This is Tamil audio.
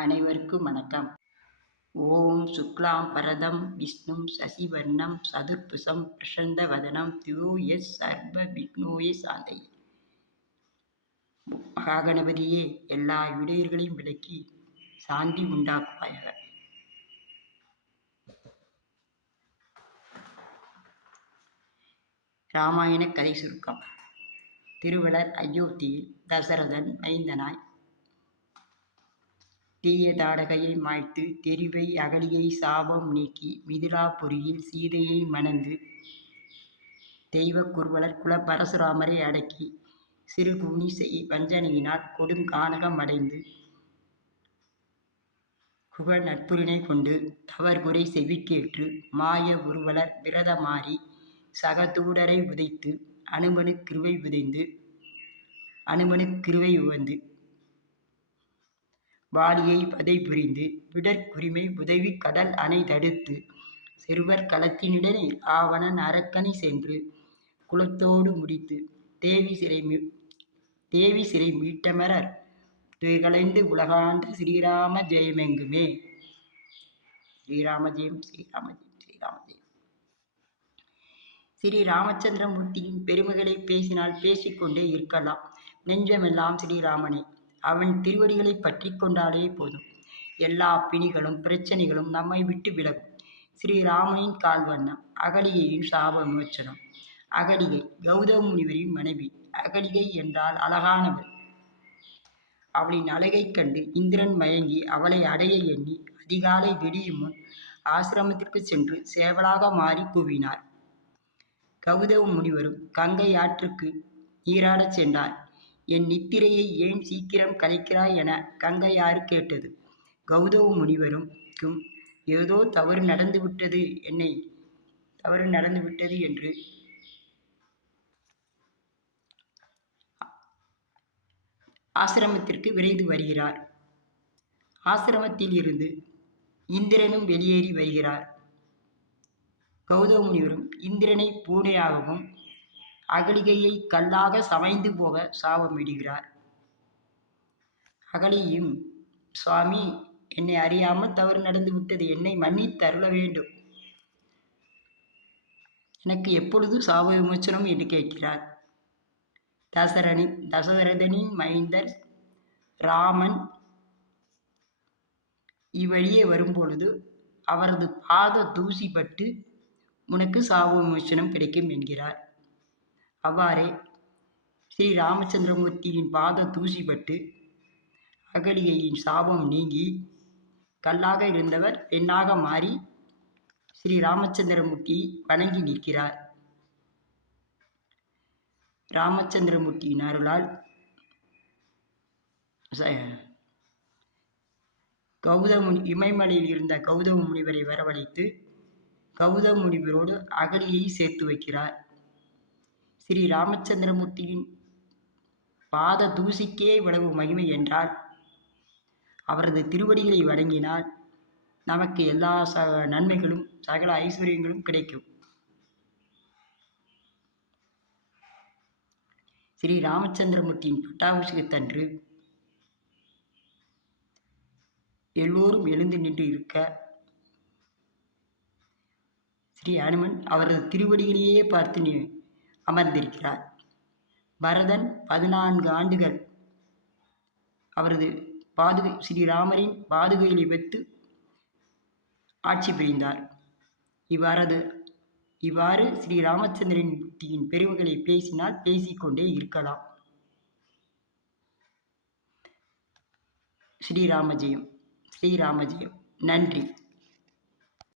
அனைவருக்கும் வணக்கம். ஓம் சுக்லாம் பரதம் விஷ்ணும் சசிவர்ணம் சதுர்புஜம் பிரசந்த வதனம் தியோ எஸ் சர்வ விக்னோயே சாந்தை. மகாகணபதியே, எல்லா இடையூறுகளையும் விலக்கி சாந்தி உண்டாக்குவாயாக. ராமாயண கதை சுருக்கம். திருவளர் அயோத்தியில் தசரதன் மைந்தனாய் தீய தாடகையை மாய்த்து தெரிவை அகலியை சாபம் நீக்கி மிதிலாபுரியில் சீதையை மணந்து தெய்வ குருவலர் குல பரசுராமரை அடக்கி சிறு கூனி செய் வஞ்சனையினால் கொடுங்கானகம் அடைந்து குக நட்புரினை கொண்டு தவறுகுறை செவிக்கேற்று மாய உருவலர் விரதமாறி சகதூடரை உதைத்து அனுமனு கிருவை உதைந்து அனுமனு கிருவை உவந்து வாலியை வதை புரிந்து விடற்குரிமை உதவி கடல் அணை தடுத்து சிறுவர் களத்தினிடனே ஆவணன் அரக்கனை சென்று குலத்தோடு முடித்து தேவி சிறை மீட்டமரர் துயர்களைந்து உலகாண்ட ஸ்ரீராம ஜெயமெங்குமே. ஸ்ரீராம ஜெயம், ஸ்ரீராம ஜெயம், ஸ்ரீராம ஜெயம். ஸ்ரீ ராமச்சந்திரமூர்த்தியின் பெருமைகளை பேசினால் பேசிக்கொண்டே இருக்கலாம். நெஞ்சமெல்லாம் ஸ்ரீராமனே. அவன் திருவடிகளை பற்றி கொண்டாலே போதும். எல்லா பிணிகளும் பிரச்சனைகளும் நம்மை விட்டு விலகும். ஸ்ரீராமனின் கால்வண்ணம். அகலிகையின் சாப விமோச்சனம். அகலிகை கௌதம முனிவரின் மனைவி. அகலிகை என்றால் அழகானவள். அவளின் அழகை கண்டு இந்திரன் மயங்கி அவளை அடைய எண்ணி அதிகாலை விடியும் முன் ஆசிரமத்திற்கு சென்று சேவலாக மாறி கூவினார். கௌதம முனிவரும் கங்கை ஆற்றுக்கு நீராடச் சென்றார். என் நித்திரையை ஏன் சீக்கிரம் கலைக்கிறாய் என கங்கையாறு கேட்டது. கௌதம முனிவருக்கும் ஏதோ தவறு நடந்துவிட்டது என்று ஆசிரமத்திற்கு விரைந்து வருகிறார். ஆசிரமத்தில் இருந்து இந்திரனும் வெளியேறி வருகிறார். கௌதம முனிவரும் இந்திரனை பூனையாகவும் அகலிகையை கல்லாக சமைந்து போக சாபமிடுகிறார். அகலியும், சுவாமி, என்னை அறியாமல் தவறு நடந்து விட்டது, என்னை மன்னித்து அருள வேண்டும், எனக்கு எப்பொழுது சாப விமோச்சனம் என்று கேட்கிறார். தசரதனின் மைந்தர் ராமன் இவ்வழியே வரும்பொழுது அவரது பாத தூசிப்பட்டு உனக்கு சாப விமோச்சனம் கிடைக்கும் என்கிறார். அவ்வாறே ஸ்ரீ ராமச்சந்திரமூர்த்தியின் பாத தூசிப்பட்டு அகலிகையின் சாபம் நீங்கி கல்லாக இருந்தவர் பெண்ணாக மாறி ஸ்ரீ ராமச்சந்திரமூர்த்தியை வணங்கி நிற்கிறார். ராமச்சந்திரமூர்த்தியின் அருளால் இமயமலையில் இருந்த கௌதம முனிவரை வரவழைத்து கௌதம முனிவரோடு அகலியை சேர்த்து வைக்கிறார். ஸ்ரீ ராமச்சந்திரமூர்த்தியின் பாத தூசிக்கே இவ்வளவு மகிமை என்றால் அவரது திருவடிகளை வணங்கினால் நமக்கு எல்லா நன்மைகளும் சகல ஐஸ்வர்யங்களும் கிடைக்கும். ஸ்ரீ ராமச்சந்திரமூர்த்தியின் பட்டாபிஷேகத்தன்று எல்லோரும் எழுந்து நின்று இருக்க ஸ்ரீ அனுமன் அவரது திருவடிகளையே பார்த்து அமர்ந்திருக்கிறார். பரதன் 14 ஆண்டுகள் அவரது ஸ்ரீராமரின் பாதுகையிலை வைத்து ஆட்சி புரிந்தார். இவ்வாறு ஸ்ரீ ராமச்சந்திரமூர்த்தியின் பெருமைகளை பேசினால் பேசிக்கொண்டே இருக்கலாம். ஸ்ரீராம ஜெயம், ஸ்ரீராம ஜெயம். நன்றி.